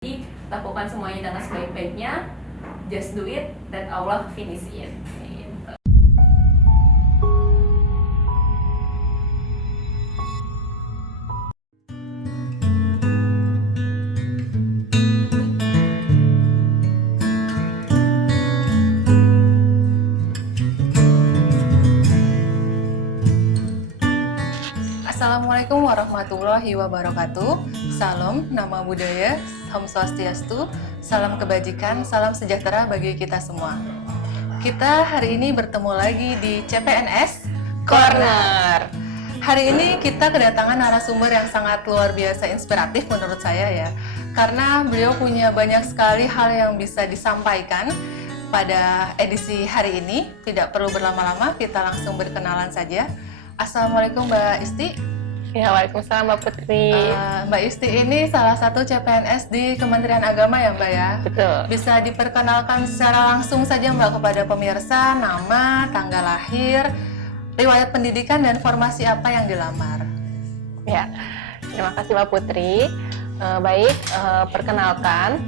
Jadi lakukan semuanya dengan sebaik-baiknya. Just do it, dan Allah finish it. Gitu. Assalamualaikum warahmatullahi wabarakatuh. Salam, nama budaya, Om Swastiastu, salam kebajikan, salam sejahtera bagi kita semua. Kita hari ini bertemu lagi di CPNS Corner. Hari ini kita kedatangan narasumber yang sangat luar biasa inspiratif menurut saya ya. Karena beliau punya banyak sekali hal yang bisa disampaikan pada edisi hari ini. Tidak perlu berlama-lama, kita langsung berkenalan saja. Assalamualaikum Mbak Isti. Ya, waalaikumsalam Mbak Putri. Mbak Isti ini salah satu CPNS di Kementerian Agama ya Mbak ya? Betul. Bisa diperkenalkan secara langsung saja Mbak kepada pemirsa, nama, tanggal lahir, riwayat pendidikan, dan formasi apa yang dilamar? Ya, terima kasih Mbak Putri. Perkenalkan,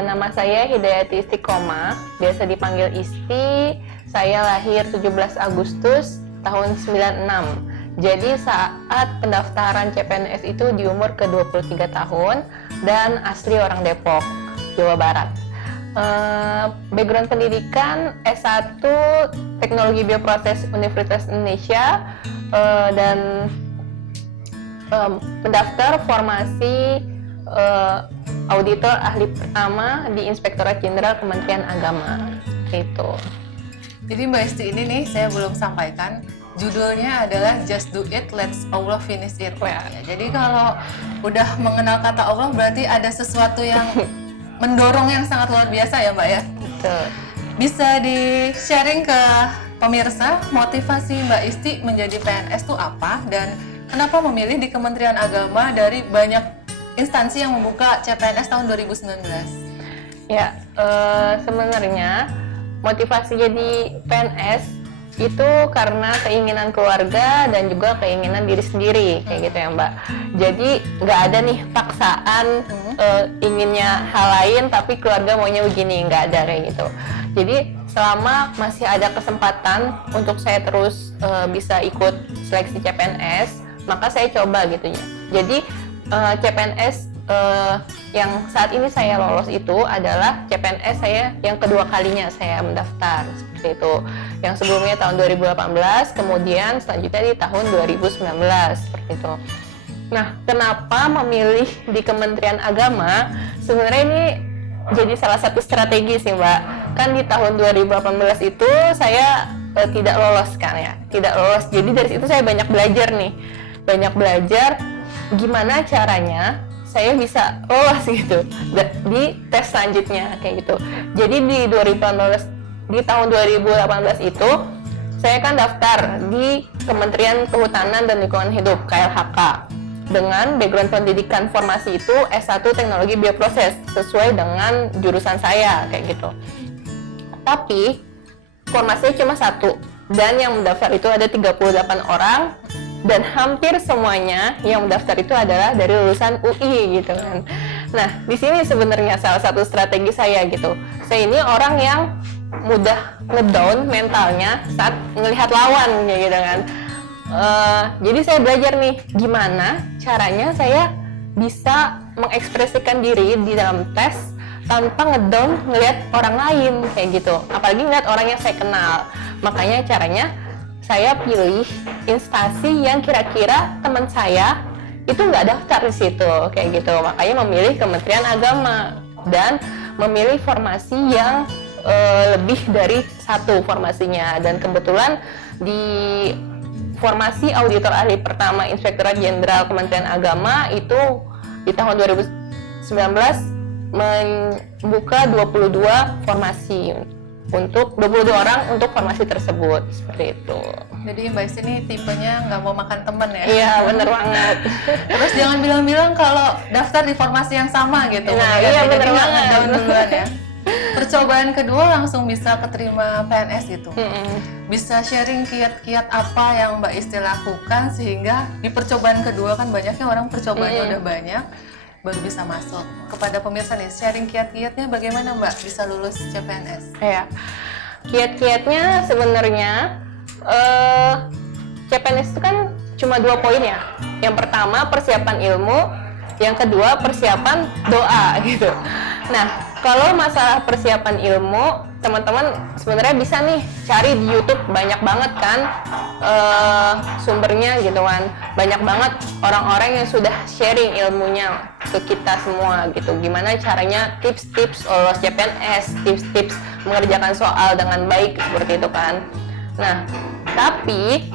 nama saya Hidayati Istiqomah, biasa dipanggil Isti. Saya lahir 17 Agustus tahun 96. Jadi saat pendaftaran CPNS itu di umur ke-23 tahun dan asli orang Depok, Jawa Barat. Background pendidikan S1 Teknologi Bioproses Universitas Indonesia dan pendaftar formasi auditor ahli pertama di Inspektorat Jenderal Kementerian Agama. Itu. Jadi Mbak Isti ini nih saya belum sampaikan, judulnya adalah Just Do It, Let's Allah Finish It. Ya, jadi kalau udah mengenal kata Allah berarti ada sesuatu yang mendorong yang sangat luar biasa ya Mbak ya. Betul. Bisa di-sharing ke pemirsa motivasi Mbak Isti menjadi PNS itu apa dan kenapa memilih di Kementerian Agama dari banyak instansi yang membuka CPNS tahun 2019? Ya, sebenarnya motivasi jadi PNS itu karena keinginan keluarga dan juga keinginan diri sendiri kayak gitu ya Mbak. Jadi nggak ada nih paksaan inginnya hal lain tapi keluarga maunya begini, nggak ada kayak gitu. Jadi selama masih ada kesempatan untuk saya terus bisa ikut seleksi CPNS, maka saya coba gitu ya. Jadi CPNS yang saat ini saya lolos itu adalah CPNS saya yang kedua kalinya saya mendaftar seperti itu. Yang sebelumnya tahun 2018, kemudian selanjutnya di tahun 2019 seperti itu. Nah, kenapa memilih di Kementerian Agama? Sebenarnya ini jadi salah satu strategi sih Mbak. Kan di tahun 2018 itu saya tidak lolos kan ya, tidak lolos. Jadi dari situ saya banyak belajar nih, banyak belajar gimana caranya saya bisa lolos gitu di tes selanjutnya kayak gitu. Jadi di 2018, di tahun 2018 itu saya kan daftar di Kementerian Kehutanan dan Lingkungan Hidup KLHK dengan background pendidikan formasi itu S1 Teknologi Bioproses sesuai dengan jurusan saya kayak gitu. Tapi formasinya cuma satu dan yang mendaftar itu ada 38 orang. Dan hampir semuanya yang mendaftar itu adalah dari lulusan UI gitu kan. Nah, di sini sebenarnya salah satu strategi saya gitu. Saya ini orang yang mudah ngedown mentalnya saat melihat lawan gitu kan. Jadi saya belajar nih gimana caranya saya bisa mengekspresikan diri di dalam tes tanpa ngedown ngelihat orang lain kayak gitu. Apalagi ngelihat orang yang saya kenal. Makanya caranya saya pilih instansi yang kira-kira teman saya itu nggak daftar di situ kayak gitu. Makanya memilih Kementerian Agama dan memilih formasi yang lebih dari satu formasinya. Dan kebetulan di formasi auditor ahli pertama Inspektorat Jenderal Kementerian Agama itu di tahun 2019 membuka 22 formasi untuk 22 orang untuk formasi tersebut seperti itu. Jadi Mbak Isti ini tipenya nggak mau makan temen ya? Iya, bener banget. Terus jangan bilang-bilang kalau daftar di formasi yang sama gitu. Nah, iya bener banget. Duluan ya. Percobaan kedua langsung bisa keterima PNS gitu. Bisa sharing kiat-kiat apa yang Mbak Isti lakukan sehingga di percobaan kedua kan banyaknya orang percobaannya udah banyak. baru bisa masuk. Kepada pemirsa nih, sharing kiat-kiatnya bagaimana Mbak bisa lulus CPNS? Ya, kiat-kiatnya sebenarnya CPNS itu kan cuma 2 poin ya. Yang pertama persiapan ilmu, yang kedua persiapan doa gitu. Nah, kalau masalah persiapan ilmu, teman-teman sebenarnya bisa nih cari di YouTube, banyak banget kan sumbernya gitu kan. Banyak banget orang-orang yang sudah sharing ilmunya ke kita semua gitu. Gimana caranya, tips-tips lolos CPNS, tips-tips mengerjakan soal dengan baik seperti itu kan. Nah, tapi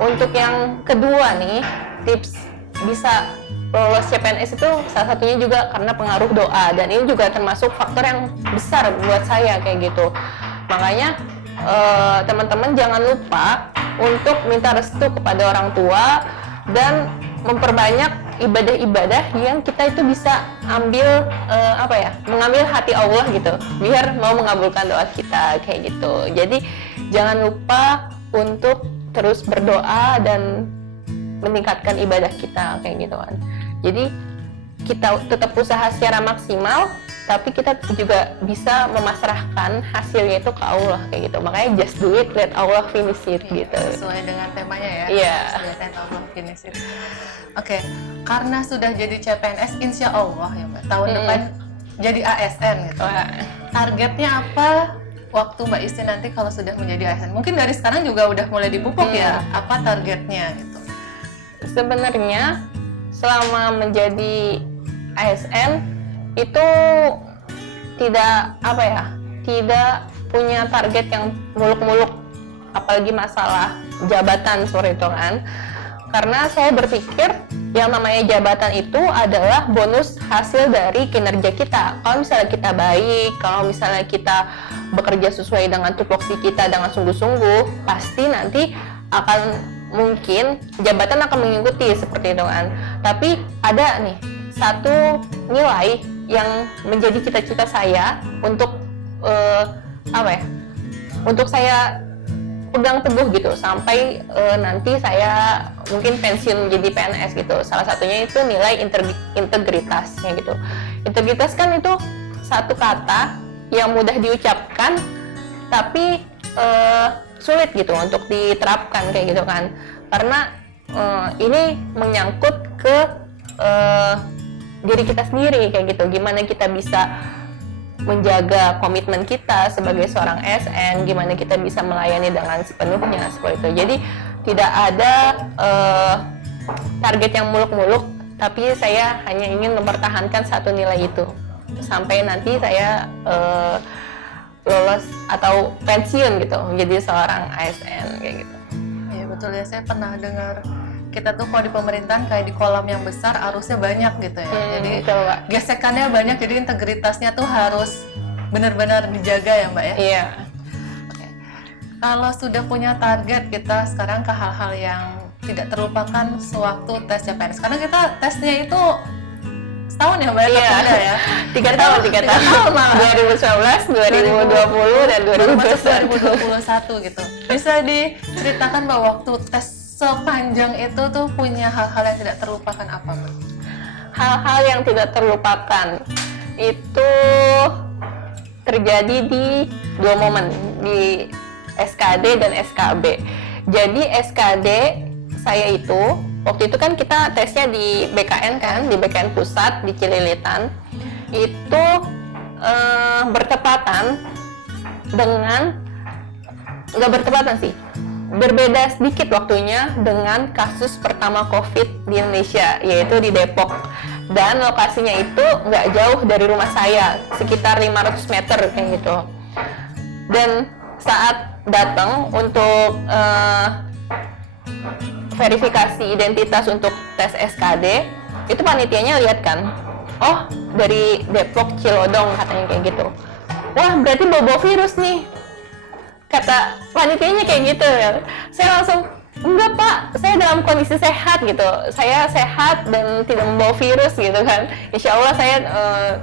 untuk yang kedua nih, tips bisa lolos CPNS itu salah satunya juga karena pengaruh doa, dan ini juga termasuk faktor yang besar buat saya kayak gitu. Makanya teman-teman jangan lupa untuk minta restu kepada orang tua dan memperbanyak ibadah-ibadah yang kita itu bisa ambil mengambil hati Allah gitu, biar mau mengabulkan doa kita kayak gitu. Jadi jangan lupa untuk terus berdoa dan meningkatkan ibadah kita kayak gitu kan. Jadi kita tetap usaha secara maksimal, tapi kita juga bisa memasrahkan hasilnya itu ke Allah kayak gitu. Makanya just do it, let Allah finish it gitu. Sesuai dengan temanya ya. Iya. Let Allah finish it. Oke, karena sudah jadi CPNS, insya Allah ya Mbak, tahun depan jadi ASN gitu. Wah. Targetnya apa waktu Mbak Isti nanti kalau sudah menjadi ASN? Mungkin dari sekarang juga udah mulai dipupuk ya. Apa targetnya gitu? Sebenarnya selama menjadi ASN itu tidak tidak punya target yang muluk-muluk, apalagi masalah jabatan seperti itu kan. Karena saya berpikir yang namanya jabatan itu adalah bonus hasil dari kinerja kita. Kalau misalnya kita baik, kalau misalnya kita bekerja sesuai dengan tupoksi kita dengan sungguh-sungguh, pasti nanti akan mungkin jabatan akan mengikuti seperti itu kan. Tapi ada nih satu nilai yang menjadi cita-cita saya untuk untuk saya pegang teguh gitu sampai nanti saya mungkin pensiun menjadi PNS gitu. Salah satunya itu nilai integritasnya gitu. Integritas kan itu satu kata yang mudah diucapkan tapi sulit gitu untuk diterapkan kayak gitu kan, karena ini menyangkut ke diri kita sendiri kayak gitu. Gimana kita bisa menjaga komitmen kita sebagai seorang ASN, gimana kita bisa melayani dengan sepenuhnya seperti itu. Jadi tidak ada target yang muluk-muluk, tapi saya hanya ingin mempertahankan satu nilai itu sampai nanti saya lolos atau pensiun gitu menjadi seorang ASN kayak gitu. Iya betul ya, saya pernah dengar kita tuh kalau di pemerintahan kayak di kolam yang besar arusnya banyak gitu ya. Jadi betul, Mbak. gesekannya banyak, jadi integritasnya tuh harus benar-benar dijaga ya Mbak ya. Iya. Oke. Kalau sudah punya target, kita sekarang ke hal-hal yang tidak terlupakan sewaktu tes CPNS. Karena kita tesnya itu setahun ya Mbak ya, Iya. tertunda ya. 3 tahun malah. 2019, 2020 dan Baru masuk 2021. 2021 gitu. Bisa diceritakan bahwa waktu tes sepanjang itu tuh punya hal-hal yang tidak terlupakan apa Mbak? Hal-hal yang tidak terlupakan itu terjadi di 2 momen, di SKD dan SKB. Jadi SKD saya itu waktu itu kan kita tesnya di BKN kan, di BKN Pusat di Cililitan. Itu bertepatan dengan, nggak bertepatan sih, berbeda sedikit waktunya dengan kasus pertama COVID di Indonesia, yaitu di Depok. Dan lokasinya itu nggak jauh dari rumah saya, sekitar 500 meter kayak gitu. Dan saat datang untuk verifikasi identitas untuk tes SKD, itu panitianya lihat kan, oh dari Depok Cilodong katanya kayak gitu. Wah berarti bawa virus nih, kata panitianya kayak gitu ya. Saya langsung, enggak Pak, saya dalam kondisi sehat gitu, saya sehat dan tidak membawa virus gitu kan. Insya Allah saya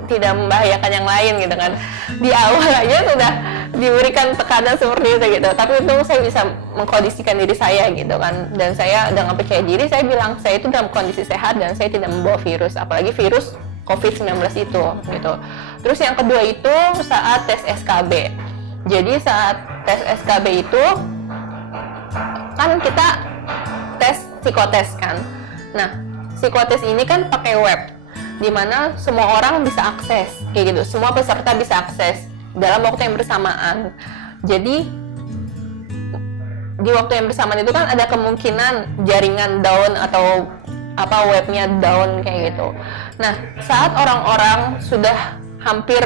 tidak membahayakan yang lain gitu kan. Di awal aja sudah diberikan tekanan seperti itu gitu, tapi untung saya bisa mengkondisikan diri saya gitu kan. Dan saya dengan percaya diri saya bilang saya itu dalam kondisi sehat dan saya tidak membawa virus, apalagi virus COVID-19 itu gitu. Terus yang kedua itu saat tes SKB. Jadi saat tes SKB itu kan kita tes psikotes kan. Nah, psikotes ini kan pakai web, dimana semua orang bisa akses kayak gitu, semua peserta bisa akses dalam waktu yang bersamaan. Jadi di waktu yang bersamaan itu kan ada kemungkinan jaringan down atau webnya down kayak gitu. Nah, saat orang-orang sudah hampir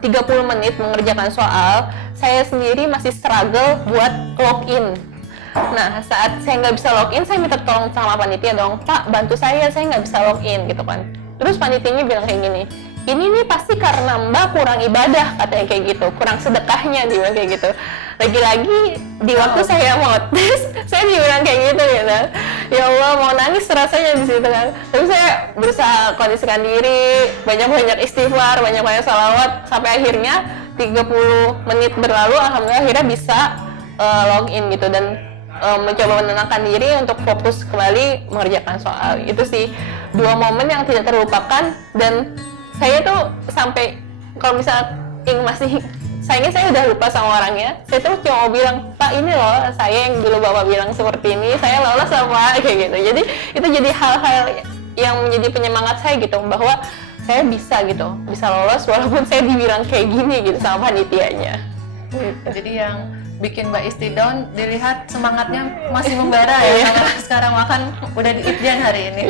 30 menit mengerjakan soal, saya sendiri masih struggle buat login. Nah, saat saya nggak bisa login, saya minta tolong sama panitia dong, Pak, bantu saya nggak bisa login gitu kan. Terus panitianya bilang kayak gini, ini nih pasti karena Mbak kurang ibadah, katanya kayak gitu, kurang sedekahnya, dia bilang kayak gitu. Lagi-lagi di waktu saya mau tes, saya dibilang kayak gitu gitu. Ya Allah, mau nangis rasanya di situ kan. Tapi saya berusaha kondisikan diri, banyak-banyak istighfar, banyak-banyak salawat, sampai akhirnya 30 menit berlalu, alhamdulillah akhirnya bisa login gitu, dan mencoba menenangkan diri untuk fokus kembali mengerjakan soal. Itu sih 2 momen yang tidak terlupakan, dan saya tuh sampai kalau misal masih sayangnya saya udah lupa sama orangnya, saya tuh cuma mau bilang, Pak, ini loh saya yang dulu Bapak bilang seperti ini, saya lolos sama kayak gitu. Jadi itu jadi hal-hal yang menjadi penyemangat saya gitu, bahwa saya bisa gitu, bisa lolos walaupun saya dibilang kayak gini gitu sama panitianya gitu. Jadi yang bikin Mbak Isti down, dilihat semangatnya masih membara ya, karena sekarang makan udah di Itjen hari ini.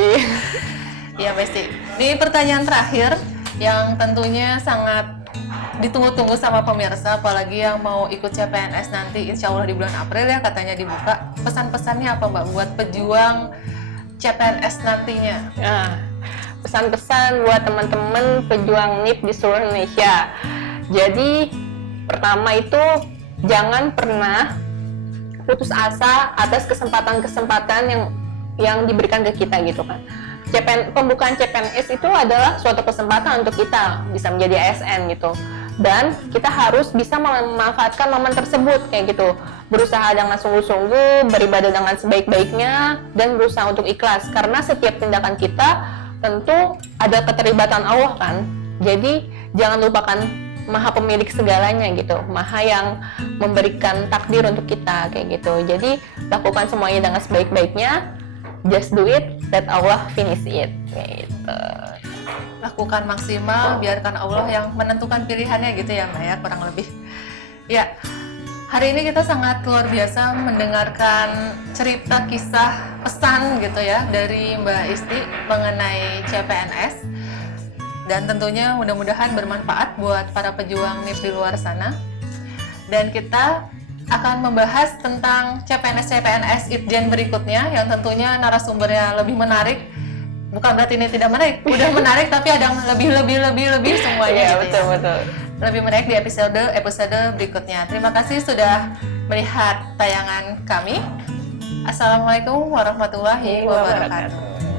Iya Mbak Isti. Di pertanyaan terakhir yang tentunya sangat ditunggu-tunggu sama pemirsa, apalagi yang mau ikut CPNS nanti, insya Allah di bulan April ya katanya dibuka. Pesan-pesannya apa Mbak buat pejuang CPNS nantinya? Nah, pesan-pesan buat teman-teman pejuang NIP di seluruh Indonesia. Jadi pertama itu jangan pernah putus asa atas kesempatan-kesempatan yang diberikan ke kita gitu kan. Pembukaan CPNS itu adalah suatu kesempatan untuk kita bisa menjadi ASN gitu, dan kita harus bisa memanfaatkan momen tersebut kayak gitu, berusaha dengan sungguh-sungguh, beribadah dengan sebaik-baiknya, dan berusaha untuk ikhlas, karena setiap tindakan kita tentu ada keterlibatan Allah kan. Jadi jangan lupakan Maha pemilik segalanya gitu, Maha yang memberikan takdir untuk kita kayak gitu. Jadi lakukan semuanya dengan sebaik-baiknya, just do it, let Allah finish it gitu. Lakukan maksimal, biarkan Allah yang menentukan pilihannya gitu ya Mbak ya, kurang lebih. Ya, hari ini kita sangat luar biasa mendengarkan cerita, kisah, pesan gitu ya dari Mbak Isti mengenai CPNS. Dan tentunya mudah-mudahan bermanfaat buat para pejuang NIP di luar sana. Dan kita akan membahas tentang CPNS Itjen berikutnya, yang tentunya narasumbernya lebih menarik. Bukan berarti ini tidak menarik, udah menarik tapi ada lebih semuanya. Iya, gitu betul, ya. betul. Lebih menarik di episode berikutnya. Terima kasih sudah melihat tayangan kami. Assalamualaikum warahmatullahi wabarakatuh.